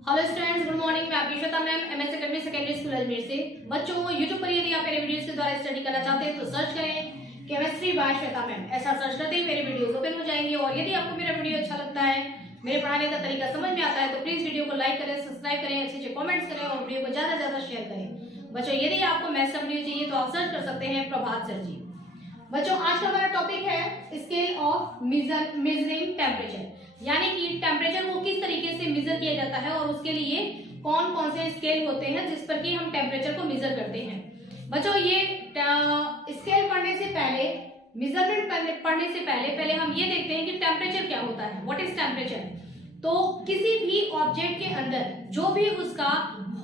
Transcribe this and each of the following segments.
Hello students, good morning. मैं आपकी Shweta ma'am, MS academy secondary school Ajmer से। बच्चों, यूट्यूब पर यदि आप मेरे वीडियोस के द्वारा स्टडी करना चाहते हैं तो सर्च करें केमिस्ट्री बाय श्वेता मैम। ऐसा सर्च करते ही मेरे वीडियोस ओपन हो जाएंगे। और यदि आपको मेरा वीडियो अच्छा लगता है, मेरे पढ़ाने का तरीका समझ में आता है, तो प्लीज वीडियो को लाइक करें, सब्सक्राइब करें, अच्छे कमेंट्स करें और वीडियो को ज्यादा से ज्यादा शेयर करें। बच्चों, यदि आपको मैथ्स का वीडियो चाहिए तो आप सर्च कर सकते हैं प्रभात सर जी। बच्चों, आज का हमारा टॉपिक है स्केल ऑफ मेजरिंग टेम्परेचर, यानी कि टेम्परेचर को किस तरीके से मेजर किया जाता है और उसके लिए कौन कौन से स्केल होते हैं जिस पर कि हम टेम्परेचर को मेजर करते हैं। बच्चों, ये स्केल पढ़ने से पहले, मेजरमेंट पढ़ने से पहले हम ये देखते हैं कि टेम्परेचर क्या होता है। What is temperature? तो किसी भी ऑब्जेक्ट के अंदर जो भी उसका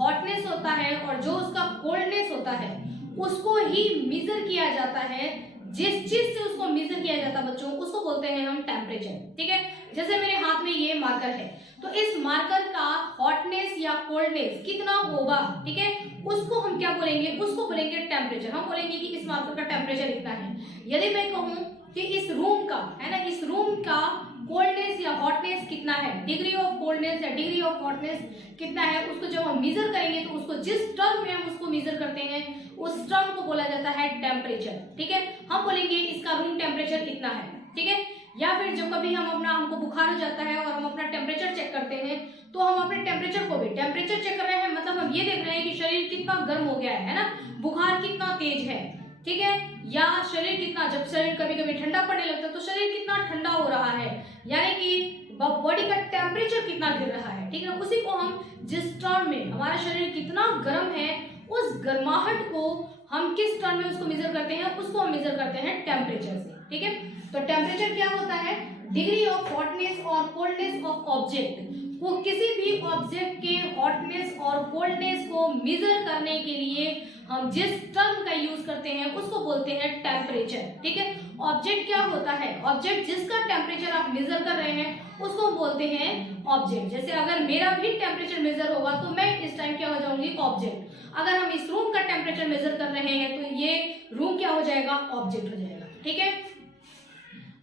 हॉटनेस होता है और जो उसका कोल्डनेस होता है उसको ही मेजर किया जाता है। जिस चीज से उसको मेजर किया जाता है बच्चों, उसको बोलते हैं हम टेम्परेचर। ठीक है, जैसे मेरे हाथ में ये मार्कर है, तो इस मार्कर का हॉटनेस या कोल्डनेस कितना होगा, ठीक है, उसको हम क्या बोलेंगे? उसको बोलेंगे टेम्परेचर। हम बोलेंगे कि इस मार्कर का टेम्परेचर इतना है। यदि मैं कहूं कि इस रूम का है ना, इस रूम का कोल्डनेस या हॉटनेस कितना है, डिग्री ऑफ कोल्डनेस या डिग्री ऑफ हॉटनेस कितना है, उसको जब हम मेजर करेंगे तो उसको जिस टर्म में हम उसको मेजर करते हैं उस टर्म को बोला जाता है टेम्परेचर। ठीक है, हम बोलेंगे इसका रूम टेम्परेचर इतना है। ठीक है, या फिर जब कभी हमको बुखार हो जाता है और हम अपना टेम्परेचर चेक करते हैं तो हम अपने टेम्परेचर को भी टेम्परेचर चेक कर रहे हैं, मतलब हम ये देख रहे हैं कि शरीर कितना गर्म हो गया है ना, बुखार कितना तेज है। ठीक है, या शरीर कितना, जब शरीर कभी कभी ठंडा पड़ने लगता है तो शरीर कितना ठंडा हो रहा है, यानी कि बॉडी का टेम्परेचर कितना गिर रहा है। ठीक है, उसी को हम जिस टर्म में हमारा शरीर कितना गर्म है उस गर्माहट को हम किस टर्म में उसको मेजर करते हैं, उसको हम मेजर करते हैं टेम्परेचर से। ठीक है, तो टेम्परेचर क्या होता है? डिग्री ऑफ हॉटनेस और कोल्डनेस ऑफ ऑब्जेक्ट को, किसी भी ऑब्जेक्ट के हॉटनेस और कोल्डनेस को मेजर करने के लिए हम जिस टर्म का यूज करते हैं उसको बोलते हैं टेम्परेचर। ठीक है, ऑब्जेक्ट क्या होता है? ऑब्जेक्ट जिसका टेम्परेचर आप मेजर कर रहे हैं उसको बोलते हैं ऑब्जेक्ट। जैसे अगर मेरा भी टेम्परेचर मेजर होगा तो मैं इस टाइम क्या हो जाऊंगी? ऑब्जेक्ट। अगर हम इस रूम का टेम्परेचर मेजर कर रहे हैं तो ये रूम क्या हो जाएगा? ऑब्जेक्ट हो जाएगा। ठीक है,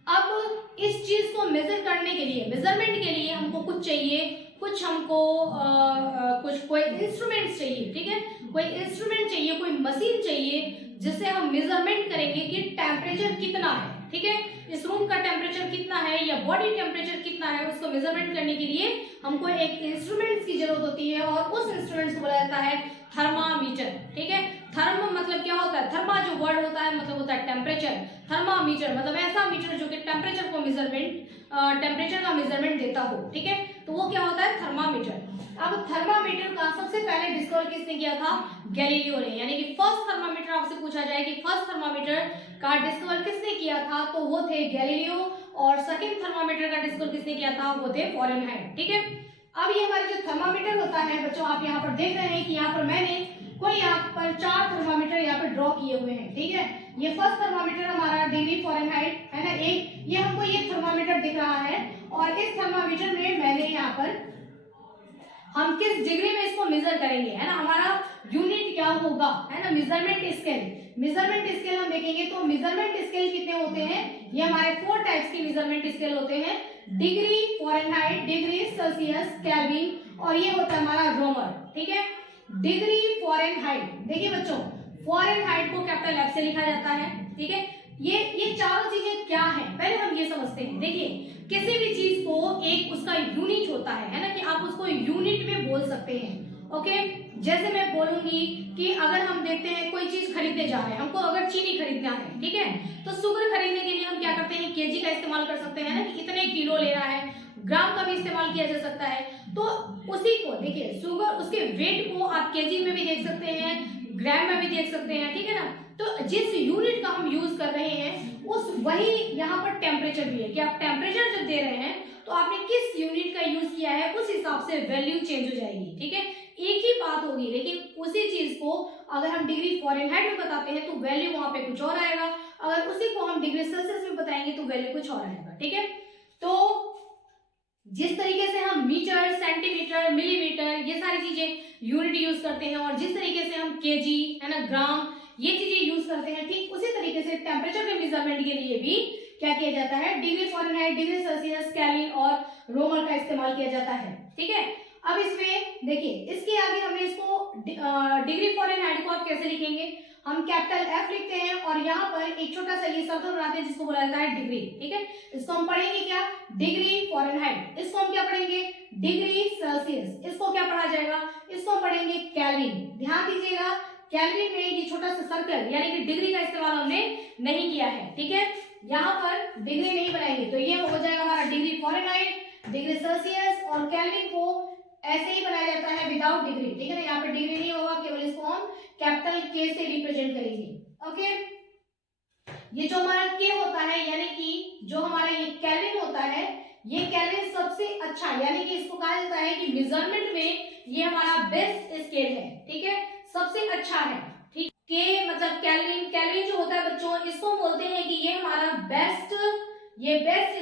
अब इस चीज को मेजर करने के लिए, मेजरमेंट के लिए हमको कुछ चाहिए, कुछ कोई इंस्ट्रूमेंट चाहिए। ठीक है, कोई इंस्ट्रूमेंट चाहिए, कोई मशीन चाहिए जिससे हम मेजरमेंट करेंगे कि टेम्परेचर कितना है। ठीक है, इस रूम का टेम्परेचर कितना है या बॉडी टेम्परेचर कितना है, उसको मेजरमेंट करने के लिए हमको एक इंस्ट्रूमेंट की जरूरत होती है और उस इंस्ट्रूमेंट को बोला जाता है थर्मामीटर। ठीक है, थर्म मतलब क्या होता है? थर्मा जो वर्ड होता है मतलब होता है टेम्परेचर, थर्मामीटर मतलब ऐसा मीटर जो कि टेम्परेचर को टेम्परेचर का मेजरमेंट देता हो। ठीक है, तो वो क्या होता है? थर्मामीटर। अब थर्मामीटर का सबसे पहले डिस्कवर किसने किया था? गैलीलियो ने। यानी कि फर्स्ट थर्मामीटर आपसे पूछा जाए कि फर्स्ट थर्मामीटर का डिस्कवर किसने किया था, तो वो थे गैलीलियो। और सेकंड थर्मामीटर का डिस्कवर किसने किया था? वो थे फारेनहाइट। ठीक है, अब ये हमारे जो थर्मामीटर होता है बच्चों, आप यहाँ पर देख रहे हैं कि यहाँ पर मैंने कोई यहाँ पर 4 थर्मामीटर यहाँ पर ड्रॉ किए हुए हैं। ठीक है, ये फर्स्ट थर्मामीटर हमारा डिग्री फारेनहाइट है ना, एक ये हमको ये थर्मामीटर दिख रहा है और इस थर्मामीटर में मैंने यहाँ पर हम किस डिग्री में इसको मेजर करेंगे, है ना, हमारा यूनिट क्या होगा, है ना, मेजरमेंट स्केल। मेजरमेंट स्केल हम देखेंगे तो मेजरमेंट स्केल कितने होते हैं? ये हमारे 4 टाइप्स के मेजरमेंट स्केल होते हैं, degree Fahrenheit, degree Celsius, kelvin और ये होता है हमारा रोमर। ठीक है, डिग्री फारेनहाइट, देखिए बच्चों, फारेनहाइट को कैपिटल एफ से लिखा जाता है। ठीक है, ये चारों चीजें क्या है पहले हम ये समझते हैं। देखिए, किसी भी चीज को एक उसका यूनिट होता है ना, कि आप उसको यूनिट में बोल सकते हैं। ओके, जैसे मैं बोलूंगी कि अगर हम देखते हैं कोई चीज खरीदने जा रहे हैं, हमको अगर चीनी खरीदना है, ठीक है, तो शुगर खरीदने के लिए हम क्या करते हैं? केजी का इस्तेमाल कर सकते हैं ना, कि इतने किलो लेना है। ग्राम का भी इस्तेमाल किया जा सकता है। तो उसी को देखिए, शुगर, उसके वेट को आप केजी में भी देख सकते हैं, ग्राम में भी देख सकते हैं। ठीक है ना, तो जिस यूनिट का हम यूज कर रहे हैं उस वही यहाँ पर टेम्परेचर भी है कि आप टेम्परेचर जब दे रहे हैं तो आपने किस यूनिट का यूज किया है उस हिसाब से वैल्यू चेंज हो जाएगी। ठीक है, एक ही बात होगी लेकिन उसी चीज को अगर हम डिग्री फारेनहाइट में बताते हैं तो वैल्यू वहां पे कुछ और आएगा, अगर उसी को हम डिग्री सेल्सियस में बताएंगे तो वैल्यू कुछ और आएगा। ठीक है, तो जिस तरीके से हम मीटर, सेंटीमीटर, मिलीमीटर ये सारी चीजें यूनिट यूज करते हैं और जिस तरीके से हम केजी, है ना, ग्राम ये चीजें यूज करते हैं, ठीक उसी तरीके से टेम्परेचर के मेजरमेंट के लिए भी क्या किया जाता है? Degree Fahrenheit, degree Celsius, kelvin और रोमर का इस्तेमाल किया जाता है। ठीक है, अब इसमें देखिए इसके आगे हमने इसको डिग्री फ़ारेनहाइट को आप कैसे लिखेंगे, हम कैपिटल F लिखते हैं और यहाँ पर एक छोटा सा ये सर्कल बनाते हैं जिसको बोला जाता है डिग्री। ठीक है, इसको हम पढ़ेंगे क्या, डिग्री फ़ारेनहाइट। इसको हम क्या पढ़ेंगे, डिग्री सेल्सियस। इसको क्या पढ़ा जाएगा, इसको हम पढ़ेंगे केल्विन। ध्यान दीजिएगा, केल्विन में ये छोटा सा सर्कल यानी कि डिग्री का इस्तेमाल हमने नहीं किया है। ठीक है, यहाँ पर डिग्री नहीं बनाएंगे तो ये हो जाएगा हमारा डिग्री फ़ारेनहाइट, डिग्री सेल्सियस, और केल्विन को ऐसे ही बनाया जाता है विदाउट डिग्री। ठीक है ना, यहाँ पे डिग्री नहीं होगा, केवल इसको हम कैपिटल के से रिप्रेजेंट करेंगे। ओके, ये जो हमारा के होता है यानी कि जो हमारा ये केल्विन होता है, ये केल्विन सबसे अच्छा यानी कि इसको कहा जाता है कि मेजरमेंट में ये हमारा बेस्ट स्केल है। ठीक है, सबसे अच्छा है। ठीक, के मतलब केल्विन, केल्विन जो होता है बच्चों इसको बोलते हैं कि ये हमारा बेस्ट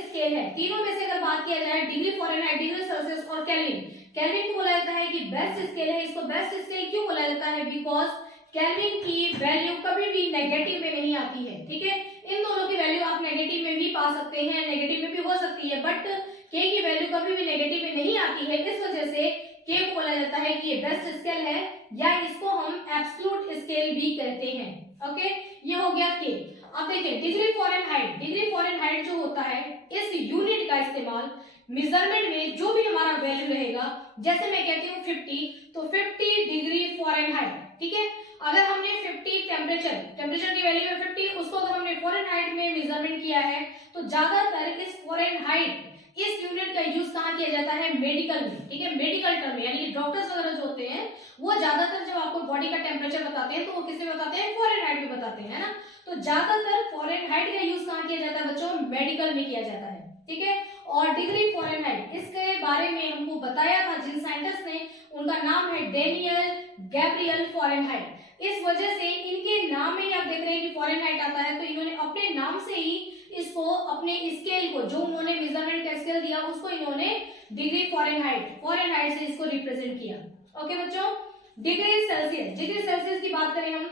स्केल है। तीनों में से अगर बात किया जाए, डिग्री फ़ारेनहाइट, डिग्री सेल्सियस और केल्विन, केल्विन को बोला जाता है कि बेस्ट स्केल है। इसको बेस्ट स्केल क्यों बोला जाता है, बिकॉज केल्विन की वैल्यू कभी भी नेगेटिव में नहीं आती है। ठीक है, इन दोनों की वैल्यू आप नेगेटिव में भी पा सकते हैं, नेगेटिव में भी हो सकती है, बट के की वैल्यू कभी भी नेगेटिव में नहीं आती है। इस वजह से के को बोला जाता है कि ये बेस्ट स्केल है, या इसको हम एब्सोल्यूट स्केल भी कहते हैं। ओके, ये हो गया के। अब देखिए डिग्री फ़ारेनहाइट, डिग्री फ़ारेनहाइट जो होता है, इस यूनिट का इस्तेमाल मेजरमेंट में जो भी हमारा वैल्यू रहेगा, जैसे मैं कहती हूँ 50, तो 50 डिग्री फ़ारेनहाइट। ठीक है, अगर हमने 50 टेम्परेचर की वैल्यू है 50, उसको अगर हमने फ़ारेनहाइट में मेजरमेंट किया है, तो ज्यादातर इस फ़ारेनहाइट इस यूनिट का यूज कहाँ किया जाता है, मेडिकल में। ठीक है, मेडिकल टर्म में, यानी कि डॉक्टर्स वगैरह जो होते हैं वो ज्यादातर जब आपको बॉडी का टेम्परेचर बताते हैं तो वो किस में बताते हैं, फ़ारेनहाइट में बताते हैं, है ना। तो ज्यादातर फ़ारेनहाइट का यूज कहाँ किया जाता है बच्चों, मेडिकल में किया जाता है। ठीक है, और डिग्री फ़ारेनहाइट इसके बारे में हमको बताया था जिन साइंटिस्ट ने, उनका नाम है डेनियल गैब्रियल फ़ारेनहाइट। इस वजह से इनके नाम में ही आप देख रहे हैं कि फ़ारेनहाइट आता है, तो इन्होंने अपने नाम से ही इसको, अपने स्केल को, जो उन्होंने मेजरमेंट का स्केल दिया उसको इन्होंने डिग्री फ़ारेनहाइट से इसको रिप्रेजेंट किया। ओके बच्चों, डिग्री सेल्सियस की बात करें हम,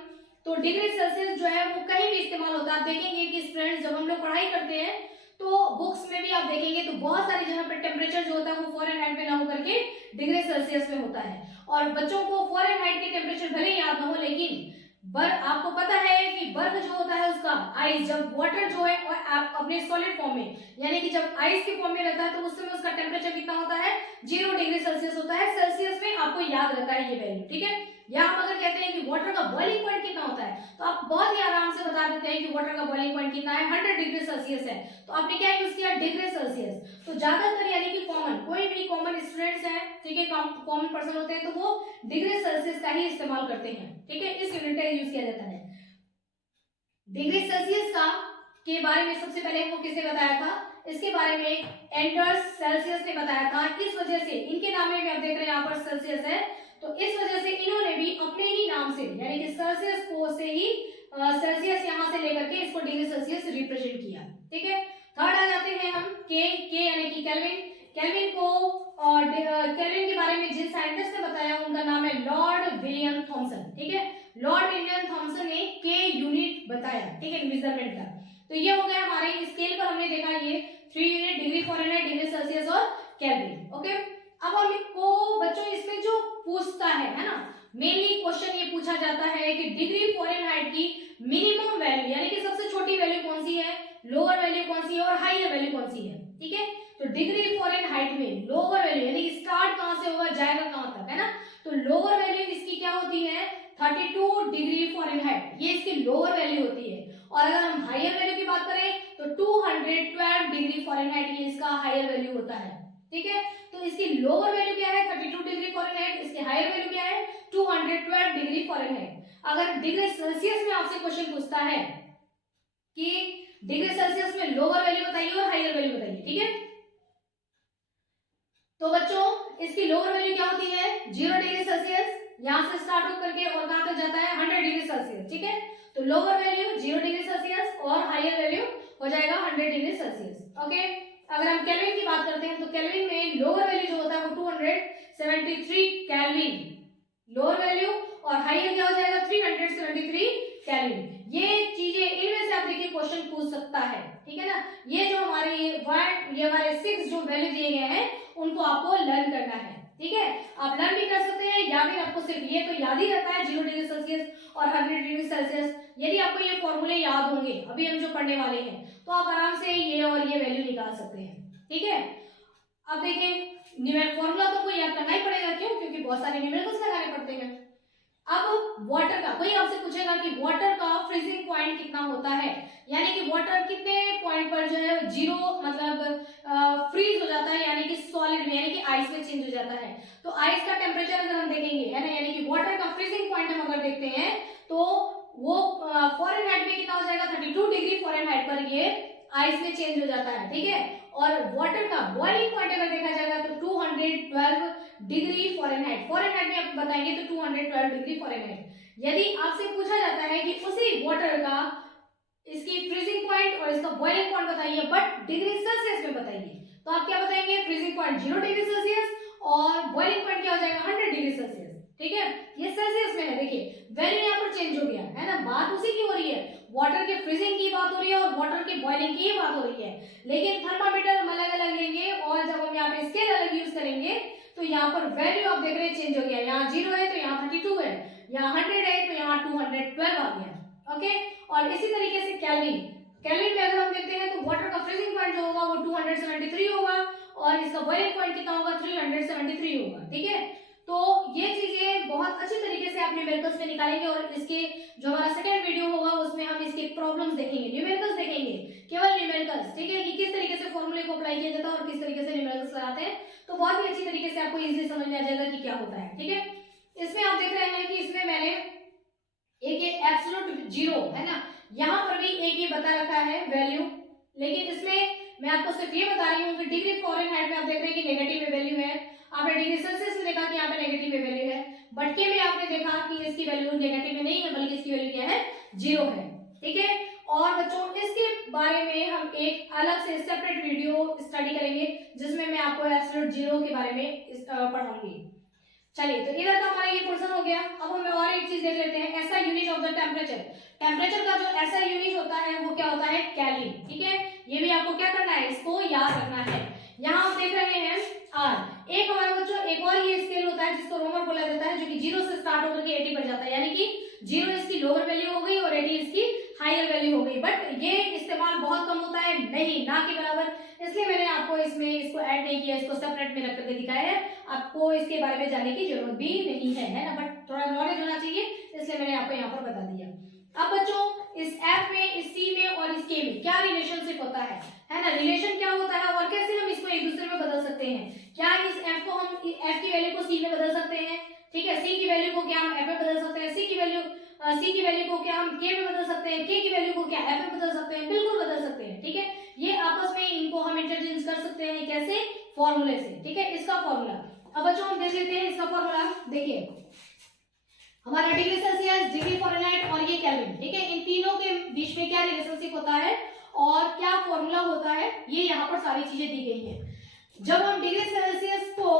तो डिग्री सेल्सियस जो है वो कहीं भी इस्तेमाल होता है। आप देखेंगे कि स्टूडेंट्स जब हम लोग पढ़ाई करते हैं तो बुक्स में भी आप देखेंगे तो बहुत सारी जगह पर टेम्परेचर जो होता है वो फ़ारेनहाइट में ना होकर के डिग्री सेल्सियस में होता है। और बच्चों को फ़ारेनहाइट के टेम्परेचर भले याद ना हो, लेकिन आपको पता है कि बर्फ जो होता है उसका, आइस, जब वाटर जो है और आप अपने सॉलिड फॉर्म में यानी कि जब आइस के फॉर्म में रहता है तो उस समय उसका टेम्परेचर कितना होता है, 0 डिग्री सेल्सियस होता है। सेल्सियस में आपको याद रहता है ये वैल्यू। ठीक है, या आप अगर कहते हैं कि वाटर का बॉइलिंग पॉइंट कितना होता है, तो आप बहुत ही आराम से बता देते हैं कि वाटर का बॉइलिंग पॉइंट कितना है, 100 डिग्री सेल्सियस है। तो आपने क्या यूज किया, डिग्री सेल्सियस। तो ज्यादातर यानी कि कॉमन, कोई भी कॉमन स्टूडेंट्स हैं, ठीक है, कॉमन पर्सन होते हैं, तो वो डिग्री सेल्सियस का ही इस्तेमाल करते हैं। ठीक है, इस यूनिट का यूज किया जाता है। डिग्री सेल्सियस का के बारे में सबसे पहले वो किसने बताया था, इसके बारे में एंडर्स सेल्सियस ने बताया था। इस वजह से इनके नाम में भी आप देख रहे हैं यहाँ पर सेल्सियस है, तो इस वजह से इन्होंने भी अपने ही नाम से यानी कि सेल्सियस को से ही सेल्सियस यहाँ से लेकर के इसको डिग्री सेल्सियस रिप्रेजेंट किया। ठीक है, थर्ड आ जाते हैं हम के यानी कि केल्विन। केल्विन के बारे में जिन साइंटिस्ट ने बताया उनका नाम है लॉर्ड विलियम थॉमसन। ठीक है, लॉर्ड विलियम थॉमसन ने के यूनिट बताया। ठीक है, मेजरमेंट का। तो ये हो गया हमारे स्केल पर हमने देखा ये 3 unit, degree Fahrenheit, degree Celsius और केल्विन। ओके, अब हमको बच्चों इसमें जो पूछता है ना, मेनली क्वेश्चन ये पूछा जाता है कि डिग्री फ़ारेनहाइट की मिनिमम वैल्यू यानी कि सबसे छोटी वैल्यू कौन सी है, लोअर वैल्यू कौन सी है और हाईयर वैल्यू कौन सी है। ठीक है, तो डिग्री फ़ारेनहाइट में लोअर वैल्यू यानी कि स्टार्ट कहां से होगा, जाएगा कहां तक, है ना। तो लोअर वैल्यू इसकी क्या होती है, 32 डिग्री फ़ारेनहाइट, ये इसकी लोअर वैल्यू होती है। और अगर हम हाईयर वैल्यू की बात करें तो 212 डिग्री फ़ारेनहाइट ये इसका हाईयर वैल्यू होता है। ठीक है, तो इसकी लोअर वैल्यू क्या है, 32 डिग्री फ़ारेनहाइट, इसकी हाईयर वैल्यू क्या है, 212 डिग्री फ़ारेनहाइट। अगर डिग्री सेल्सियस में आपसे क्वेश्चन पूछता है कि डिग्री सेल्सियस में लोअर वैल्यू बताइए और हाईयर वैल्यू बताइए। ठीक है, तो बच्चों इसकी लोअर वैल्यू क्या होती है, 0 डिग्री सेल्सियस, यहां से स्टार्ट होकर के और कहां तक जाता है, 100 डिग्री सेल्सियस। ठीक है, तो लोअर वैल्यू 0 डिग्री सेल्सियस और हाईयर वैल्यू हो जाएगा 100 डिग्री सेल्सियस। ओके, अगर हम केल्विन की बात करते हैं तो केल्विन में लोअर वैल्यू जो होता है वो 273 केल्विन लोअर वैल्यू, और हाईयर क्या हो जाएगा 373 केल्विन। ये चीजें इनमें से आप देखिए क्वेश्चन पूछ सकता है। ठीक है ना, ये जो हमारे ये हमारे 6 जो वैल्यू दिए गए हैं उनको आपको लर्न करना है। ठीक है, आप लर्न भी कर फिर आपको सिर्फ ये तो याद ही रहता है 0 डिग्री सेल्सियस और 100 डिग्री सेल्सियस। यदि आपको ये फॉर्मूले याद होंगे अभी हम जो पढ़ने वाले हैं, तो आप आराम से ये और ये वैल्यू निकाल सकते हैं। ठीक है, अब देखिए फॉर्मूला तो आपको याद करना ही पड़ेगा, क्यों? क्योंकि बहुत सारे न्यूमेरिकल्स लगाने पड़ते हैं। अब वाटर का कोई आपसे पूछेगा कि वाटर का फ्रीजिंग पॉइंट कितना होता है, यानी कि वाटर कितने पॉइंट पर जो है 0 मतलब फ्रीज हो जाता है, यानी कि सॉलिड में यानी कि आइस में चेंज हो जाता है। तो आइस का टेम्परेचर अगर हम देखेंगे है ना, यानी कि वाटर का फ्रीजिंग पॉइंट हम अगर देखते हैं तो वो फ़ारेनहाइट में कितना हो जाएगा, 32 डिग्री फ़ारेनहाइट पर ये आइस में चेंज हो जाता है। ठीक है, और वाटर का बॉइलिंग पॉइंट अगर देखा जाएगा तो 212 डिग्री फ़ारेनहाइट, फ़ारेनहाइट में आप बताएंगे तो 212 डिग्री फ़ारेनहाइट। यदि आपसे पूछा जाता है कि उसी वाटर का इसकी फ्रीजिंग पॉइंट और इसका बॉइलिंग पॉइंट बताइए, बट डिग्री सेल्सियस में बताइए, तो आप क्या बताएंगे, फ्रीजिंग पॉइंट 0 डिग्री सेल्सियस और बॉइलिंग पॉइंट क्या हो जाएगा 100 डिग्री सेल्सियस। ठीक है, ये सेल्सियस में है। देखिए वैल्यू यहाँ पर चेंज हो गया है ना, बात उसी की हो रही है, वाटर के फ्रीजिंग की बात हो रही है और वाटर के बॉइलिंग की ही बात हो रही है, लेकिन थर्मामीटर हम अलग अलग लेंगे और जब हम यहाँ पे स्केल अलग यूज करेंगे तो यहाँ पर वैल्यू आप देख रहे हैं चेंज हो गया, यहाँ 0 है तो यहाँ 32 है, यहाँ 100 है तो यहाँ 212 आ गया। ओके, और इसी तरीके से केल्विन, केल्विन में अगर हम देखते हैं तो वाटर का फ्रीजिंग पॉइंट जो होगा वो 273 होगा और इसका बॉइलिंग पॉइंट कितना होगा 373 होगा। ठीक है, तो ये चीजें बहुत अच्छी तरीके से आप न्यूमेरिकल्स में निकालेंगे और इसके जो हमारा सेकंड वीडियो होगा उसमें हम इसके प्रॉब्लम्स देखेंगे, न्यूमेरिकल्स देखेंगे, केवल न्यूमेरिकल्स। ठीक है, कि किस तरीके से फॉर्मूले को अप्लाई किया जाता है और किस तरीके से न्यूमेरिकल्स लगाते हैं, तो बहुत ही अच्छी तरीके से आपको इजीली समझ में आ जाएगा कि क्या होता है। ठीक है, इसमें आप देख रहे हैं कि इसमें मैंने एक ये एब्सोल्यूट 0 है ना, यहाँ पर भी एक ये बता रखा है वैल्यू, लेकिन इसमें मैं आपको सिर्फ ये बता रही हूँ कि डिग्री फ़ारेनहाइट में आप देख रहे हैं कि नेगेटिव में वैल्यू है, आपने डिग्री सेल्सियस में देखा कि यहाँ पे नेगेटिव में वैल्यू है, बट के में आपने देखा कि इसकी वैल्यू नेगेटिव में नहीं है बल्कि इसकी वैल्यू क्या है 0 है। ठीक है, और बच्चों इसके बारे में हम एक अलग से सेपरेट वीडियो स्टडी करेंगे जिसमें मैं आपको एब्सोल्यूट 0 के बारे में पढ़ाऊंगी। चलिए, तो इधर का हमारा ये पोर्शन हो गया। अब हम और एक चीज देख लेते हैं, ऐसा unit of the temperature. Temperature का जो ऐसा यूनिट होता है वो क्या होता है, केल्विन। ठीक है, ये भी आपको क्या करना है, इसको याद रखना है। यहाँ आप देख रहे हैं आर, एक हमारे बच्चों एक और ये स्केल होता है जिसको रोमर बोला जाता है, जो कि 0 से स्टार्ट होकर के 80 पर जाता है, यानी कि 0 इसकी लोअर वैल्यू हो गई और 80 इसकी हायर वैल्यू हो गई, बट ये इस्तेमाल बहुत कम होता है, नहीं ना के बराबर, इसलिए मैंने आपको इसमें इसको ऐड नहीं किया, इसको सेपरेट में रख करके दिखाया है। आपको इसके बारे में जानने की जरूरत भी नहीं है ना, बट थोड़ा नॉलेज होना चाहिए, इसलिए मैंने आपको यहाँ पर बता दिया। अब बच्चों इस एफ में, इस सी में और इस के में क्या रिलेशनशिप होता है ना, रिलेशन क्या होता है और कैसे हम इसको एक दूसरे में बदल सकते हैं। क्या इस एफ को हम एफ की वैल्यू को सी में बदल सकते हैं, ठीक है, सी की वैल्यू को क्या हम एफ में बदल सकते हैं, सी की वैल्यू को क्या हम के में बदल सकते हैं, के की वैल्यू को क्या एफ में बदल सकते हैं, बिल्कुल बदल सकते हैं। ठीक है, ये आपस में इनको हम इंटरचेंज कर सकते हैं, कैसे, फॉर्मूले से। ठीक है, इसका फॉर्मूला अब बच्चों हम देख लेते हैं। इसका फॉर्मूला देखिए, हमारा डिग्री सेल्सियस, डिग्री फ़ारेनहाइट और ये केल्विन। ठीक है, इन तीनों के बीच में क्या रिलेशनशिप होता है और क्या फॉर्मूला होता है, ये यहाँ पर सारी चीजें दी गई है। जब हम डिग्री सेल्सियस को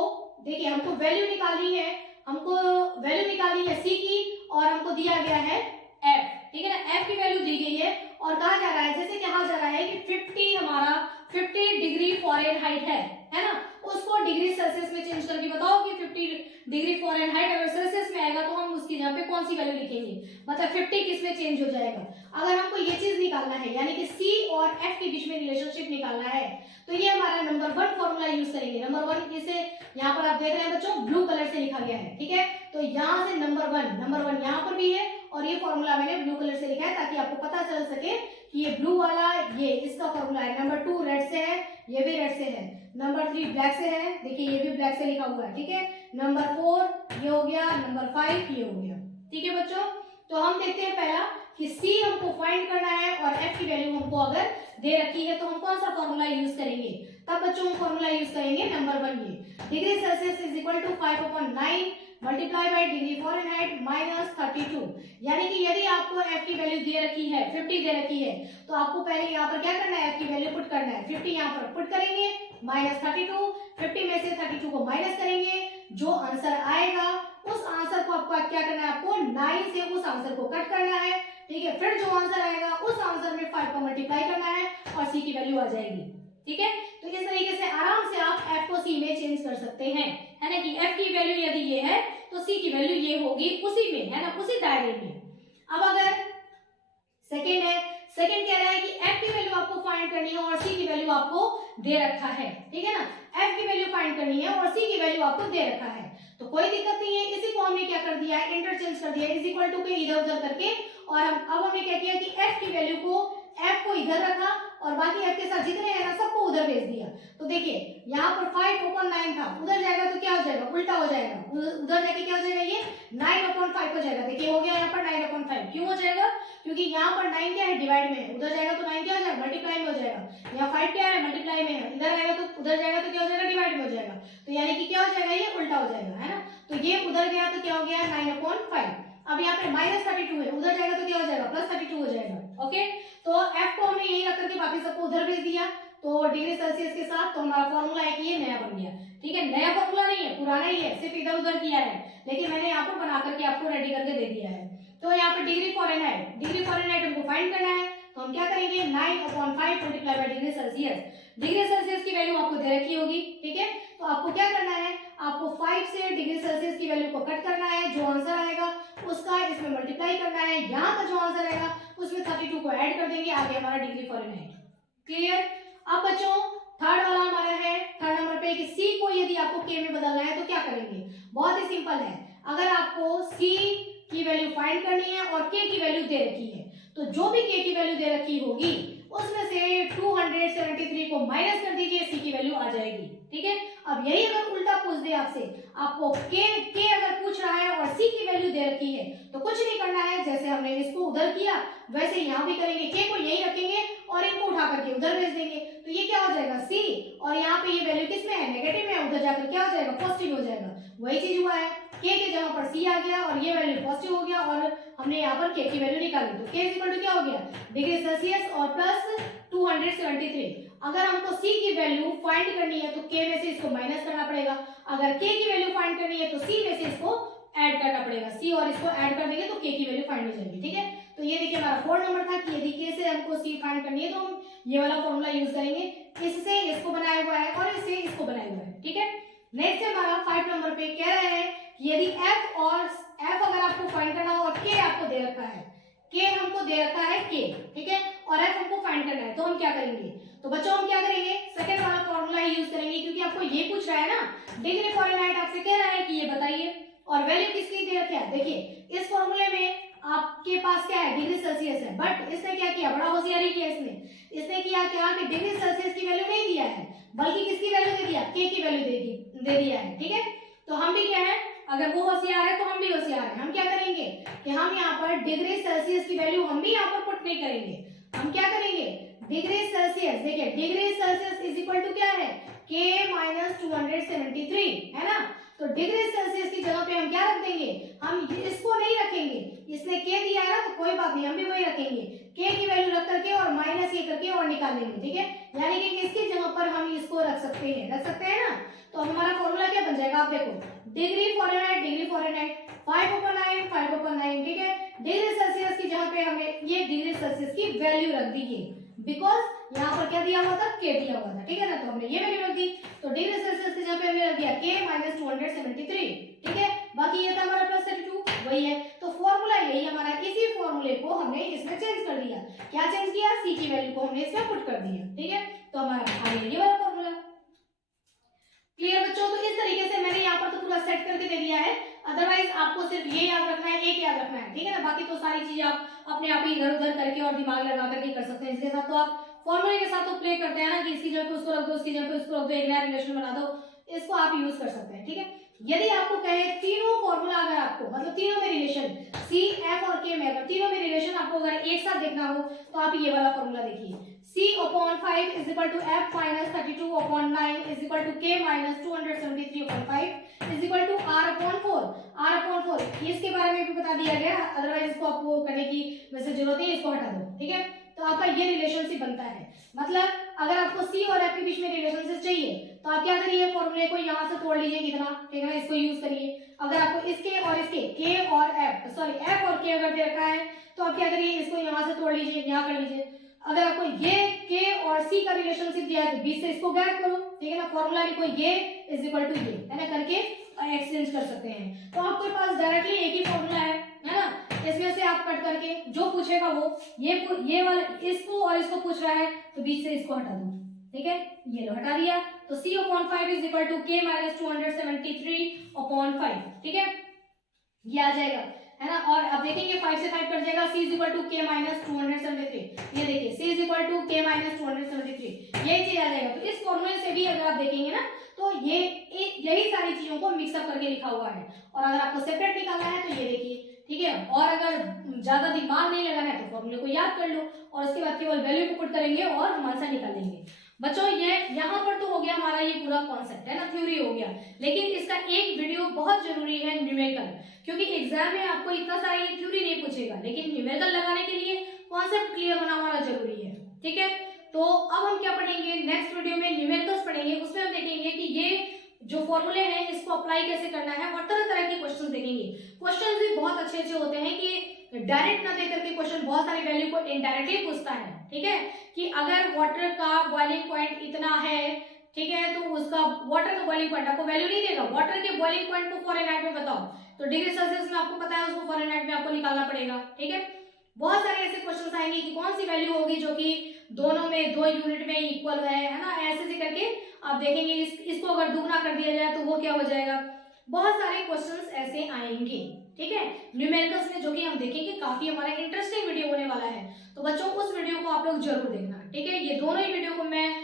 देखिए, हमको वैल्यू निकालनी है, सी की, और हमको दिया गया है एफ। ठीक है ना, एफ की वैल्यू दी गई है और कहा जा रहा है, जैसे कहा जा रहा है कि 50 डिग्री फ़ारेनहाइट है ना, उसको डिग्री सेल्सियस में चेंज करके बताओ कि 50 डिग्री फ़ारेनहाइट अगर सेल्सियस में आएगा तो हम उसकी जगह पे कौन सी वैल्यू लिखेंगे, मतलब 50 किस में चेंज हो जाएगा। अगर हमको ये चीज निकालना है, यानी कि सी और एफ के बीच में रिलेशनशिप निकालना है, तो ये हमारा नंबर 1 फॉर्मूला यूज करेंगे। नंबर 1 इसे यहाँ पर आप देख रहे हैं बच्चों ब्लू कलर से लिखा गया है। ठीक है, तो यहाँ से नंबर 1 यहाँ पर भी है और ये फॉर्मूला मैंने ब्लू कलर से लिखा है ताकि आपको पता चल सके कि ये ब्लू वाला ये इसका फॉर्मूला है। नंबर 2 रेड से है, ये भी रेड से है। नंबर 3 ब्लैक से है, देखिए ये भी ब्लैक से लिखा हुआ है। ठीक है, नंबर 4 ये हो गया, नंबर 5 ये हो गया। ठीक है बच्चों, तो हम देखते हैं पहला कि सी हमको फाइंड करना है और एफ की वैल्यू हमको अगर दे रखी है तो हम कौन सा फॉर्मूला यूज करेंगे। तब बच्चों हम फॉर्मूला यूज करेंगे नंबर 1 ये, degree Celsius is equal to 5/9 multiply by degree Fahrenheit minus 32। यानी कि यदि आपको एफ की वैल्यू दे रखी है, 50 दे रखी है, तो आपको पहले यहाँ पर क्या करना है, एफ की वैल्यू पुट करना है। 50 यहाँ पर पुट करेंगे, माइनस 32, 50 में से 32 को माइनस करेंगे, जो आंसर आएगा उस आंसर को आपको क्या करना है, आपको 9 से उस आंसर को कट करना है। ठीक है, फिर जो आंसर आएगा उस आंसर में 5 को मल्टीप्लाई करना है और सी की वैल्यू आ जाएगी। ठीक है, तो इस तरीके से आराम से आप एफ को सी में चेंज कर सकते हैं, है ना, कि एफ की वैल्यू यदि ये है तो सी सी की वैल्यू ये होगी उसी में, है ना, उसी दायरे में। अब अगर सेकेंड है, सेकेंड कह रहा है कि एफ की वैल्यू आपको फाइंड करनी है और सी की वैल्यू आपको दे रखा है, ठीक है ना, एफ की वैल्यू फाइंड करनी है और सी की वैल्यू आपको दे रखा है, तो कोई दिक्कत नहीं है। इसी को हमने क्या कर दिया है, इंटरचेंज कर दिया, इज इक्वल टू के इधर उधर करके, और अब हमने क्या किया कि एफ की वैल्यू को, एफ को इधर रखा और बाकी एफ के साथ जितने हैं ना सबको उधर भेज दिया। तो देखिए यहाँ पर 5/9 था, उधर जाएगा तो क्या हो जाएगा, उल्टा हो जाएगा, उधर जाके क्या हो जाएगा, ये 9/5 हो जाएगा। देखिए हो गया यहाँ पर 9/5, क्यों हो जाएगा, क्योंकि यहाँ पर 9 क्या है, डिवाइड में है, उधर जाएगा तो 9 क्या हो जाएगा, मल्टीप्लाई में हो जाएगा। यहाँ 5 क्या है, मल्टीप्लाई में है, इधर आएगा तो उधर जाएगा तो क्या हो जाएगा, डिवाइड में हो जाएगा। तो यानी कि क्या हो जाएगा, ये उल्टा हो जाएगा, है ना। तो ये उधर गया तो क्या हो गया, 9/5। अब यहाँ पे -32 है, उधर जाएगा तो क्या हो जाएगा, +32 हो जाएगा। ओके, तो f को हमने यही रख करके बाकी सबको उधर भेज दिया, तो डिग्री सेल्सियस के साथ। तो हमारा फॉर्मूला है कि ये नया बन गया, ठीक है, नया फॉर्मूला नहीं है, पुराना ही है, सिर्फ इधर उधर किया है, लेकिन मैंने यहाँ पर बना करके आपको रेडी करके दे दिया है। तो यहाँ पर डिग्री फॉरेनहाइट, डिग्री फॉरेनहाइट हमको फाइंड करना है, तो हम क्या करेंगे, 9/5 multiply by degree Celsius. Degree Celsius की वैल्यू आपको दे रखी होगी, ठीक है, तो आपको क्या करना है, आपको 5 से डिग्री सेल्सियस की वैल्यू को कट करना है, जो आंसर आएगा उसका इसमें मल्टीप्लाई करना है, यहाँ का जो आंसर आएगा उसमें 32 को ऐड कर देंगे, आगे हमारा डिग्री फॉरेनहाइट। क्लियर। अब बच्चों थर्ड वाला हमारा है, थर्ड नंबर पे कि सी को यदि आपको के में बदलना है तो क्या करेंगे, बहुत ही सिंपल है। अगर आपको सी की वैल्यू फाइंड करनी है और के की वैल्यू दे रखी है, तो जो भी के की वैल्यू दे रखी होगी उसमें से 273 को माइनस कर दीजिए, सी की वैल्यू आ जाएगी, ठीक है। अब यही अगर उल्टा पूछ दे आपसे, आपको के अगर पूछ रहा है और सी की वैल्यू दे रखी है, तो कुछ नहीं करना है, जैसे हमने इसको उधर किया वैसे यहाँ भी करेंगे, के को यही रखेंगे और इनको उठा करके उधर भेज देंगे, तो ये क्या हो जाएगा, सी, और यहाँ पे ये वैल्यू किस में है, नेगेटिव में है, उधर जाकर क्या हो जाएगा, पॉजिटिव हो जाएगा। वही चीज हुआ है, के जगह पर सी आ गया और ये वैल्यू पॉजिटिव हो गया, और हमने यहाँ पर के की वैल्यू निकाली, तो के इक्वल टू क्या हो गया, डिग्री सेल्सियस और प्लस 273। अगर हमको सी की वैल्यू फाइंड करनी है तो के में से इसको माइनस करना पड़ेगा, अगर के की वैल्यू फाइंड करनी है तो सी में से इसको ऐड करना पड़ेगा, सी और इसको ऐड कर देंगे तो के की वैल्यू फाइंड हो जाएगी, ठीक है। तो ये देखिए हमारा 4 नंबर था कि यदि के से हमको सी फाइंड करनी है तो हम ये वाला फॉर्मूला यूज करेंगे, इससे इसको बनाया हुआ है और इससे इसको बनाया हुआ है, ठीक है। नेक्स्ट हमारा 5 नंबर पे कह रहा है कि यदि एफ अगर आपको फाइंड करना हो और के आपको दे रखा है, के हमको दे रखा है के, ठीक है, और एफ हमको फाइंड करना है, तो हम क्या करेंगे, तो बच्चों हम क्या करेंगे, सेकंड वाला फॉर्मूला ही यूज करेंगे, क्योंकि आपको ये पूछ रहा है ना, डिग्री फॉरेनहाइट आपसे कह रहा है कि ये बताइए और वैल्यू किसकी दे रखी है। देखिए इस फॉर्मूले में आपके पास क्या है, डिग्री सेल्सियस है, बट इसने क्या किया, बड़ा होशियारी किया इसने किया क्या कि डिग्री सेल्सियस की वैल्यू नहीं दिया है, बल्कि किसकी वैल्यू दे दिया, के की वैल्यू दे दिया है, ठीक है। तो हम भी क्या है, अगर वो होशियार है तो हम भी होशियार हैं, हम क्या करेंगे कि हम यहाँ पर डिग्री सेल्सियस की वैल्यू हम भी यहाँ पर पुट नहीं करेंगे, हम क्या करेंगे, डिग्री सेल्सियस, देखिए degree Celsius is equal to क्या है, के माइनस 273, है ना। तो डिग्री सेल्सियस की जगह पे हम क्या रख देंगे, हम इसको नहीं रखेंगे, इसने के दिया है ना तो कोई बात नहीं, हम भी वही रखेंगे, के की वैल्यू रख करके और माइनस ये करके और निकाल लेंगे, ठीक है। यानी कि इसकी जगह पर हम इसको रख सकते हैं ना। तो हमारा फॉर्मूला क्या बन जाएगा, आप देखो, डिग्री फॉरेनहाइट 5/9, ठीक है। डिग्री सेल्सियस की जगह पे हमें ये डिग्री सेल्सियस की वैल्यू रख दी है, बिकॉज यहाँ पर क्या दिया हुआ था, के दिया हुआ था, ठीक है ना, तो हमने ये वैल्यू रख दी। तो डिग्री सेल्सियस की जगह पे हमने रख दिया के माइनस 273, ठीक है। बाकी ये था हमारा +32, वही है। तो फॉर्मूला यही हमारा, इसी फॉर्मूले को हमने इसमें चेंज कर दिया, क्या चेंज किया, सी की वैल्यू को हमने इसमें पुट कर दिया, ठीक है। तो हमारा आ गया ये वाला फॉर्मूला। क्लियर बच्चों, तो इस तरीके से मैंने यहाँ पर तो पूरा सेट करके दे दिया है, अदरवाइज आपको सिर्फ ये याद रखना है, एक याद रखना है, ठीक है ना। बाकी तो सारी चीजें आप अपने आप ही इधर उधर करके और दिमाग लगा करके कर सकते हैं। इसके साथ तो आप फॉर्मूले के साथ तो प्ले करते हैं ना, कि इसकी जगह पे उसको रख दो, उसकी जगह पे उसको रख दो, एक नया रिलेशन बना दो, इसको आप यूज कर सकते हैं, ठीक है। यदि आपको कहे तीनों फॉर्मूला, अगर आपको मतलब तीनों में रिलेशन सी, एफ और के में, अगर तीनों में रिलेशन आपको अगर एक साथ देखना हो तो आप ये वाला फॉर्मूला देखिए, C/5 is equal to F minus 32/9 is equal to K minus 273/5 is equal to R/4। इसके बारे में भी बता दिया गया, अदरवाइज इसको आपको करने की वैसे जरूरत नहीं, इसको हटा दो, ठीक है। तो आपका ये रिलेशनशिप बनता है, मतलब अगर आपको सी और एफ के बीच में रिलेशनशिप चाहिए तो आप क्या करिए, फॉर्मूले को यहाँ से तोड़ लीजिए, कितना, ठीक है ना, इसको यूज करिए। अगर आपको इसके और इसके के और एफ और के अगर दे रखा है तो आप क्या करिए, इसको यहाँ से तोड़ लीजिए, यहाँ कर लीजिए। अगर आपको ये के और सी का रिलेशनशिप दिया है तो बीच से इसको गैप करो, ठीक है ना, फॉर्मूला लिखो ये इज इक्वल टू ये, है ना, करके एक्सचेंज कर सकते हैं। तो आपके पास डायरेक्टली एक ही फॉर्मूला है ना, इसमें से आप कट करके जो पूछेगा वो ये वाला इसको और इसको पूछ रहा है तो बीच से इसको हटा दो, ठीक है, ये लो हटा दिया। तो c/5 is equal to k minus 273/5, ठीक है, ये आ जाएगा, है ना। और अब देखेंगे 5 से 5 कट जाएगा, c is equal to k minus 273, ये देखिए c is equal to k minus 273, यही चीज आ जाएगा। तो इस फॉर्मूले से भी अगर आप देखेंगे ना तो ये यही सारी चीजों को मिक्सअप करके लिखा हुआ है। और अगर आपको सेपरेट निकालना है तो ये देखिए, ठीक है। और अगर ज्यादा दिमाग नहीं लगाना है तो फॉर्मूले को याद कर लो और उसके बाद केवल वैल्यू को पुट करेंगे और हम आंसर निकाल लेंगे। बच्चों ये यहाँ पर तो हो गया हमारा ये पूरा कॉन्सेप्ट, है ना, थ्योरी हो गया। लेकिन इसका एक वीडियो बहुत जरूरी है, न्यूमेरिकल, क्योंकि एग्जाम में आपको इतना सारा ये थ्योरी नहीं पूछेगा, लेकिन न्यूमेरिकल लगाने के लिए कॉन्सेप्ट क्लियर होना हमारा जरूरी है, ठीक है। तो अब हम क्या पढ़ेंगे, नेक्स्ट वीडियो में न्यूमेरिकल्स पढ़ेंगे, उसमें हम देखेंगे कि ये जो फॉर्मूले हैं इसको अप्लाई कैसे करना है और तरह तरह के क्वेश्चन देखेंगे। क्वेश्चन भी बहुत अच्छे अच्छे होते हैं कि डायरेक्ट ना देकर के क्वेश्चन बहुत सारी वैल्यू को इनडायरेक्टली पूछता है, ठीक है, कि अगर वाटर का बॉइलिंग पॉइंट इतना है, ठीक है, तो उसका वाटर का बॉइलिंग पॉइंट आपको वैल्यू नहीं देगा, वाटर के बॉइलिंग पॉइंट को फ़ारेनहाइट में बताओ, तो डिग्री सेल्सियस में आपको पता है उसको फ़ारेनहाइट में आपको निकालना पड़ेगा, ठीक है। बहुत सारे ऐसे क्वेश्चन आएंगे कि कौन सी वैल्यू होगी जो कि दोनों में 2 यूनिट में इक्वल है ना, ऐसे करके आप देखेंगे। इसको अगर दुगना कर दिया जाए तो वो क्या हो जाएगा। बहुत सारे क्वेश्चंस ऐसे आएंगे, ठीक है, न्यूमेरिकल्स में, जो कि हम देखेंगे। काफी हमारा इंटरेस्टिंग वीडियो होने वाला है, तो बच्चों उस वीडियो को आप लोग जरूर देखना, ठीक है। ये दोनों ही वीडियो को मैं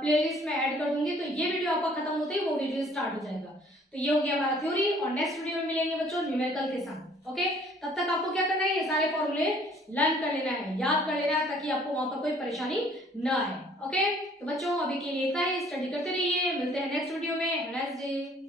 प्लेलिस्ट में ऐड कर दूंगी, तो ये वीडियो आपका खत्म होते ही वो वीडियो स्टार्ट हो जाएगा। तो ये हो गया हमारा थ्योरी, और नेक्स्ट वीडियो में मिलेंगे बच्चों न्यूमेरिकल के साथ, ओके। तब तक आपको क्या करना है, ये सारे फॉर्मूले लर्न कर लेना है, याद कर लेना है, ताकि आपको वहां पर कोई परेशानी न आए, ओके। तो बच्चों अभी के लिए इतना ही, स्टडी करते रहिए, मिलते हैं नेक्स्ट वीडियो में। Have a nice day.